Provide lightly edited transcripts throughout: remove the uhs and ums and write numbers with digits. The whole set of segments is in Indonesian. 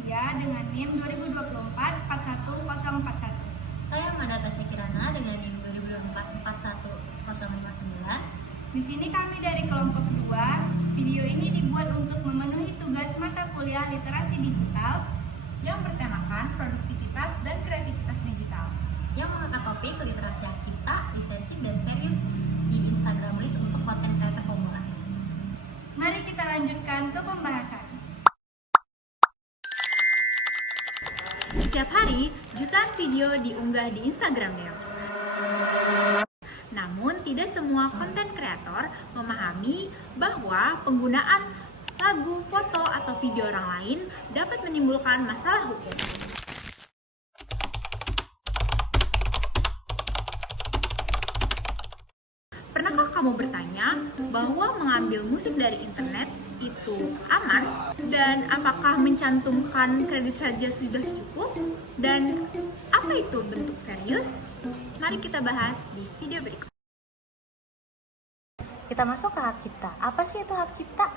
Widya dengan NIM 2024-41041. Saya Natasha Kirana dengan NIM 2024-41059. Di sini kami dari kelompok 2. Video ini dibuat untuk memenuhi tugas mata kuliah literasi digital yang bertemakan produktivitas dan kreativitas digital, yang mengangkat topik literasi hak cipta, lisensi, dan serius di Instagram List untuk konten kreator pemula. Mari kita lanjutkan ke pembahasan. Setiap hari, jutaan video diunggah di Instagram Reels. Namun, tidak semua konten kreator memahami bahwa penggunaan lagu, foto, atau video orang lain dapat menimbulkan masalah hukum. Pernahkah kamu bertanya bahwa mengambil musik dari internet itu aman? Dan apakah mencantumkan kredit saja sudah cukup? Dan apa itu bentuk serius? Mari kita bahas di video berikut. Kita masuk ke hak cipta. Apa sih itu hak cipta?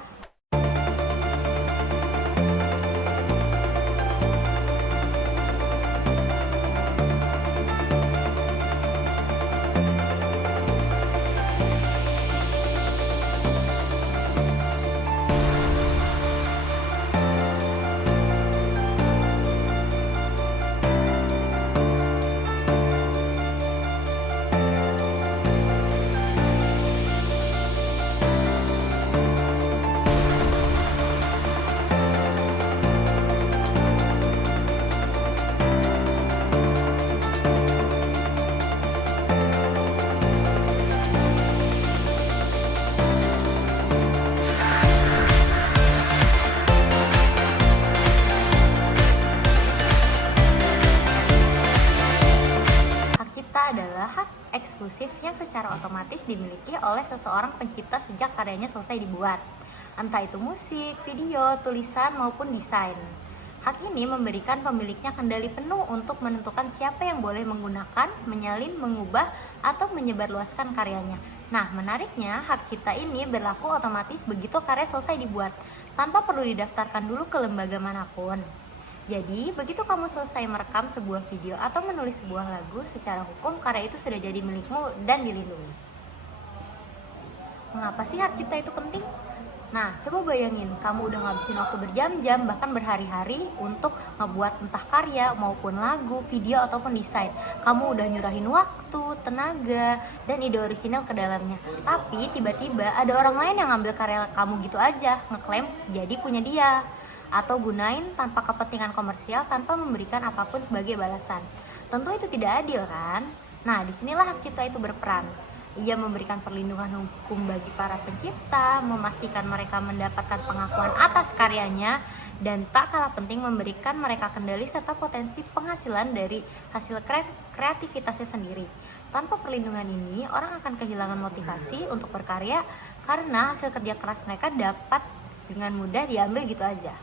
Adalah hak eksklusif yang secara otomatis dimiliki oleh seseorang pencipta sejak karyanya selesai dibuat, entah itu musik, video, tulisan, maupun desain. Hak ini memberikan pemiliknya kendali penuh untuk menentukan siapa yang boleh menggunakan, menyalin, mengubah, atau menyebarluaskan karyanya. Nah, menariknya, hak cipta ini berlaku otomatis begitu karya selesai dibuat, tanpa perlu didaftarkan dulu ke lembaga manapun. Jadi, begitu kamu selesai merekam sebuah video atau menulis sebuah lagu, secara hukum karya itu sudah jadi milikmu dan dilindungi. Mengapa sih hak cipta itu penting? Nah, coba bayangin, kamu udah ngabisin waktu berjam-jam, bahkan berhari-hari untuk ngebuat entah karya maupun lagu, video, ataupun desain. Kamu udah nyurahin waktu, tenaga, dan ide orisinal ke dalamnya. Tapi tiba-tiba ada orang lain yang ngambil karya kamu gitu aja, ngeklaim jadi punya dia, atau gunain tanpa kepentingan komersial tanpa memberikan apapun sebagai balasan. Tentu itu tidak adil kan? Nah, disinilah hak cipta itu berperan. Ia memberikan perlindungan hukum bagi para pencipta, memastikan mereka mendapatkan pengakuan atas karyanya, dan tak kalah penting memberikan mereka kendali serta potensi penghasilan dari hasil kreativitasnya sendiri. Tanpa perlindungan ini, orang akan kehilangan motivasi untuk berkarya karena hasil kerja keras mereka dapat dengan mudah diambil gitu aja.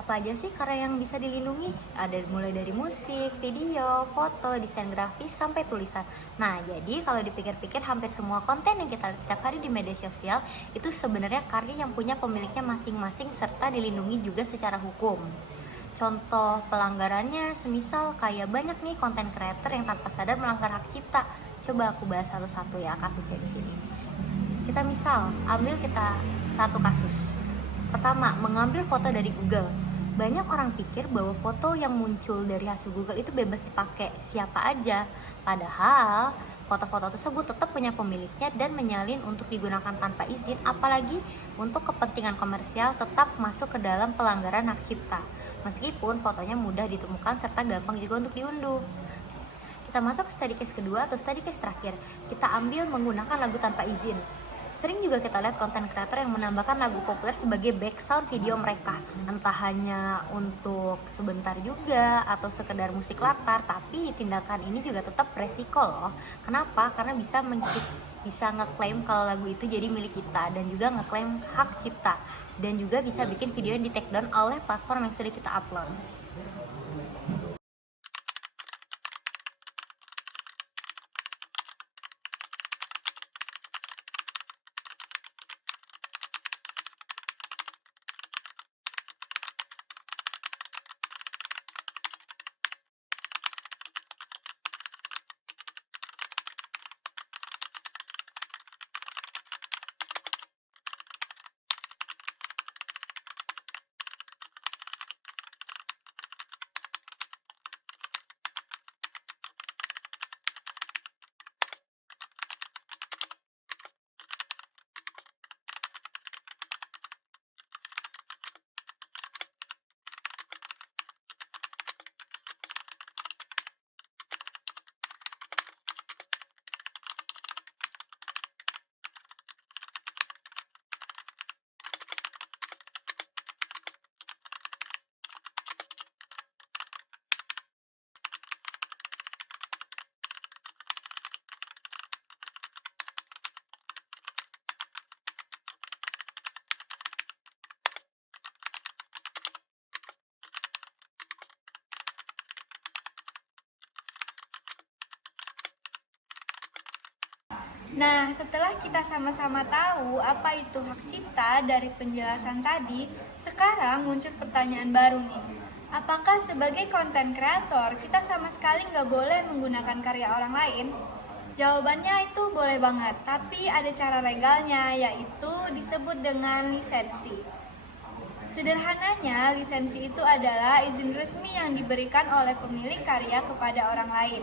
Apa aja sih karya yang bisa dilindungi? Ada mulai dari musik, video, foto, desain grafis, sampai tulisan. Nah, jadi kalau dipikir-pikir hampir semua konten yang kita lihat setiap hari di media sosial itu sebenarnya karya yang punya pemiliknya masing-masing serta dilindungi juga secara hukum. Contoh pelanggarannya semisal kayak banyak nih konten creator yang tanpa sadar melanggar hak cipta. Coba aku bahas satu-satu ya kasusnya di sini. Kita satu kasus. Pertama, mengambil foto dari Google. Banyak orang pikir bahwa foto yang muncul dari hasil Google itu bebas dipakai siapa aja. Padahal, foto-foto tersebut tetap punya pemiliknya dan menyalin untuk digunakan tanpa izin, apalagi untuk kepentingan komersial tetap masuk ke dalam pelanggaran hak cipta. Meskipun fotonya mudah ditemukan serta gampang juga untuk diunduh. Kita masuk ke study case kedua atau study case terakhir. Kita ambil menggunakan lagu tanpa izin. Sering juga kita lihat konten kreator yang menambahkan lagu populer sebagai background video mereka, entah hanya untuk sebentar juga atau sekedar musik latar. Tapi tindakan ini juga tetap resiko loh. Kenapa? Karena bisa ngeklaim kalau lagu itu jadi milik kita, dan juga ngeklaim hak cipta, dan juga bisa bikin video yang di take down oleh platform yang sudah kita upload. Nah, setelah kita sama-sama tahu apa itu hak cipta dari penjelasan tadi, sekarang muncul pertanyaan baru nih. Apakah sebagai konten kreator kita sama sekali nggak boleh menggunakan karya orang lain? Jawabannya itu boleh banget, tapi ada cara legalnya, yaitu disebut dengan lisensi. Sederhananya, lisensi itu adalah izin resmi yang diberikan oleh pemilik karya kepada orang lain,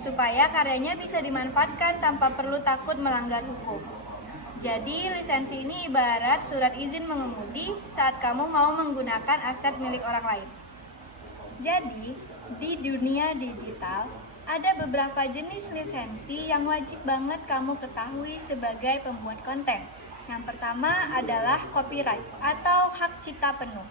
supaya karyanya bisa dimanfaatkan tanpa perlu takut melanggar hukum. Jadi, lisensi ini ibarat surat izin mengemudi saat kamu mau menggunakan aset milik orang lain. Jadi, di dunia digital, ada beberapa jenis lisensi yang wajib banget kamu ketahui sebagai pembuat konten. Yang pertama adalah copyright atau hak cipta penuh.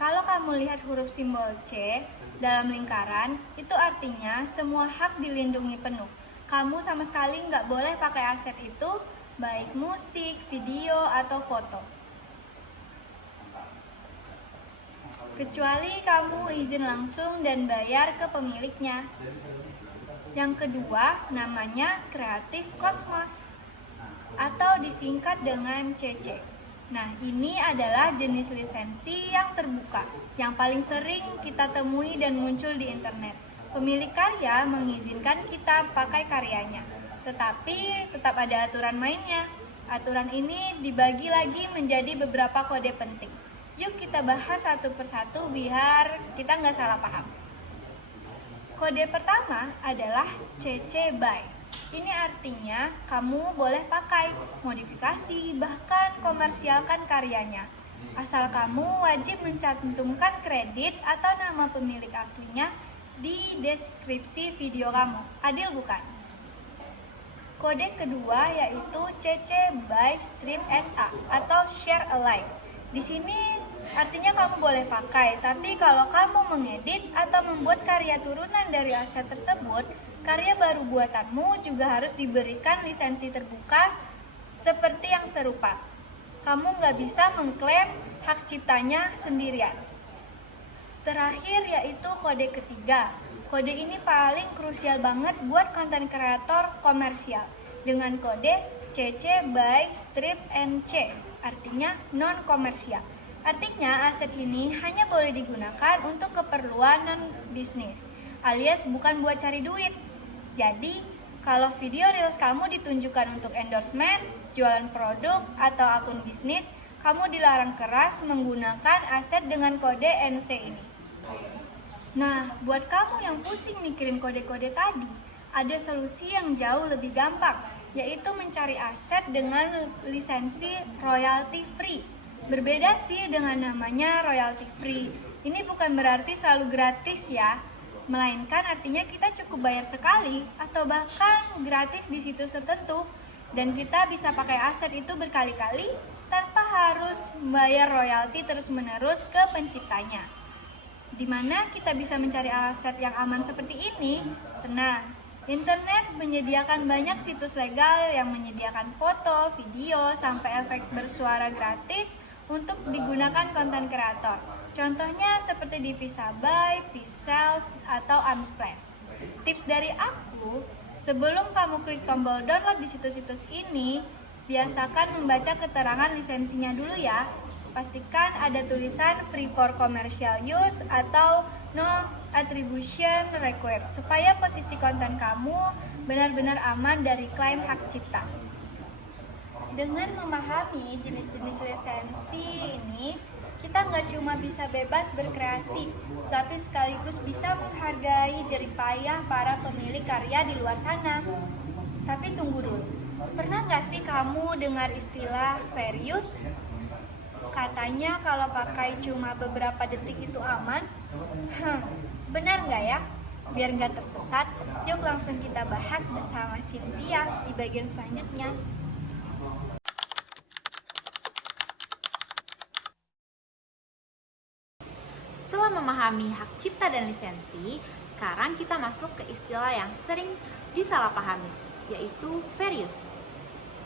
Kalau kamu lihat huruf simbol C dalam lingkaran, itu artinya semua hak dilindungi penuh. Kamu sama sekali nggak boleh pakai aset itu, baik musik, video, atau foto. Kecuali kamu izin langsung dan bayar ke pemiliknya. Yang kedua, namanya Creative Commons atau disingkat dengan CC. Nah, ini adalah jenis lisensi yang terbuka, yang paling sering kita temui dan muncul di internet. Pemilik karya mengizinkan kita pakai karyanya, tetapi tetap ada aturan mainnya. Aturan ini dibagi lagi menjadi beberapa kode penting. Yuk kita bahas satu persatu biar kita nggak salah paham. Kode pertama adalah CC BY. Ini artinya kamu boleh pakai, modifikasi, bahkan komersialkan karyanya. Asal kamu wajib mencantumkan kredit atau nama pemilik aslinya di deskripsi video kamu. Adil bukan? Kode kedua yaitu CC BY Strip SA atau Share Alike. Di sini artinya kamu boleh pakai, tapi kalau kamu mengedit atau membuat karya turunan dari aset tersebut, karya baru buatanmu juga harus diberikan lisensi terbuka seperti yang serupa. Kamu nggak bisa mengklaim hak ciptanya sendirian. Terakhir yaitu kode ketiga. Kode ini paling krusial banget buat konten kreator komersial dengan kode CC BY Strip NC, artinya non komersial. Artinya aset ini hanya boleh digunakan untuk keperluan non-bisnis, alias bukan buat cari duit. Jadi, kalau video reels kamu ditunjukkan untuk endorsement, jualan produk, atau akun bisnis, kamu dilarang keras menggunakan aset dengan kode NC ini. Nah, buat kamu yang pusing mikirin kode-kode tadi, ada solusi yang jauh lebih gampang, yaitu mencari aset dengan lisensi royalty free. Berbeda sih dengan namanya royalty free. Ini bukan berarti selalu gratis ya, melainkan artinya kita cukup bayar sekali atau bahkan gratis di situs tertentu, dan kita bisa pakai aset itu berkali-kali tanpa harus membayar royalti terus-menerus ke penciptanya. Di mana kita bisa mencari aset yang aman seperti ini? Tenang, internet menyediakan banyak situs legal yang menyediakan foto, video, sampai efek bersuara gratis untuk digunakan konten kreator. Contohnya seperti di Pisabuy, Pisales, atau Unsplash. Tips dari aku, sebelum kamu klik tombol download di situs-situs ini, biasakan membaca keterangan lisensinya dulu ya. Pastikan ada tulisan free for commercial use atau no attribution required, supaya posisi konten kamu benar-benar aman dari klaim hak cipta. Dengan memahami jenis-jenis lisensi ini, kita nggak cuma bisa bebas berkreasi, tapi sekaligus bisa menghargai jerih payah para pemilik karya di luar sana. Tapi tunggu dulu, pernah nggak sih kamu dengar istilah fair use? Katanya kalau pakai cuma beberapa detik itu aman. Benar nggak ya? Biar nggak tersesat, yuk langsung kita bahas bersama Cynthia di bagian selanjutnya. Setelah memahami hak cipta dan lisensi, sekarang kita masuk ke istilah yang sering disalahpahami, yaitu fair use.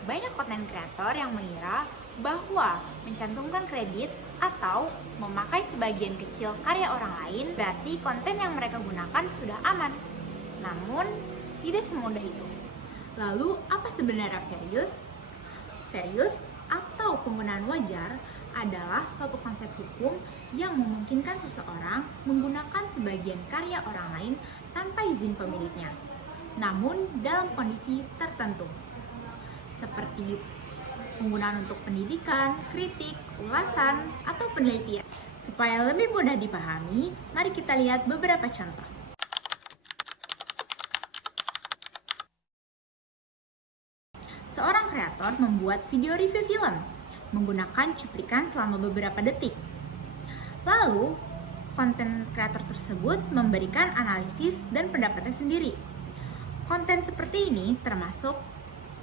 Banyak konten kreator yang mengira bahwa mencantumkan kredit atau memakai sebagian kecil karya orang lain berarti konten yang mereka gunakan sudah aman. Namun, tidak semudah itu. Lalu, apa sebenarnya fair use? Fair use atau penggunaan wajar adalah suatu konsep hukum yang memungkinkan seseorang menggunakan sebagian karya orang lain tanpa izin pemiliknya, namun dalam kondisi tertentu, seperti penggunaan untuk pendidikan, kritik, ulasan, atau penelitian. Supaya lebih mudah dipahami, mari kita lihat beberapa contoh. Seorang kreator membuat video review film menggunakan cuplikan selama beberapa detik. Lalu, konten kreator tersebut memberikan analisis dan pendapatnya sendiri. Konten seperti ini termasuk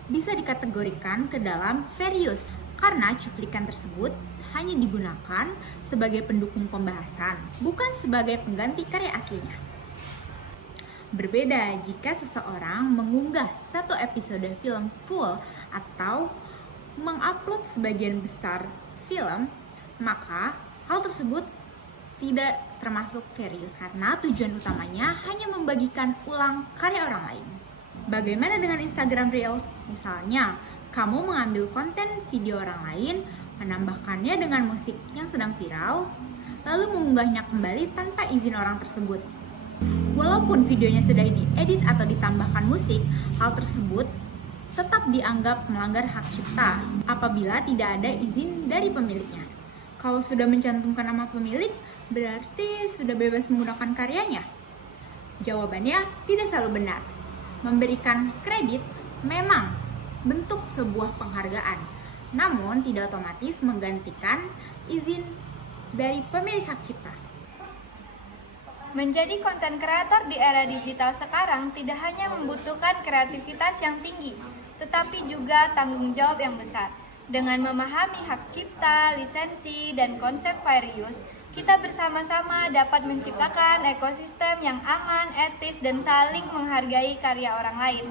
bisa dikategorikan ke dalam fair use karena cuplikan tersebut hanya digunakan sebagai pendukung pembahasan, bukan sebagai pengganti karya aslinya. Berbeda jika seseorang mengunggah satu episode film full atau mengupload sebagian besar film, maka hal tersebut tidak termasuk fair use karena tujuan utamanya hanya membagikan ulang karya orang lain. Bagaimana dengan Instagram Reels? Misalnya, kamu mengambil konten video orang lain, menambahkannya dengan musik yang sedang viral, lalu mengunggahnya kembali tanpa izin orang tersebut. Walaupun videonya sudah diedit atau ditambahkan musik, hal tersebut tetap dianggap melanggar hak cipta apabila tidak ada izin dari pemiliknya. Kalau sudah mencantumkan nama pemilik, berarti sudah bebas menggunakan karyanya? Jawabannya tidak selalu benar. Memberikan kredit memang bentuk sebuah penghargaan, namun tidak otomatis menggantikan izin dari pemilik hak cipta. Menjadi konten kreator di era digital sekarang tidak hanya membutuhkan kreativitas yang tinggi, tetapi juga tanggung jawab yang besar. Dengan memahami hak cipta, lisensi, dan konsep fair use, kita bersama-sama dapat menciptakan ekosistem yang aman, etis, dan saling menghargai karya orang lain.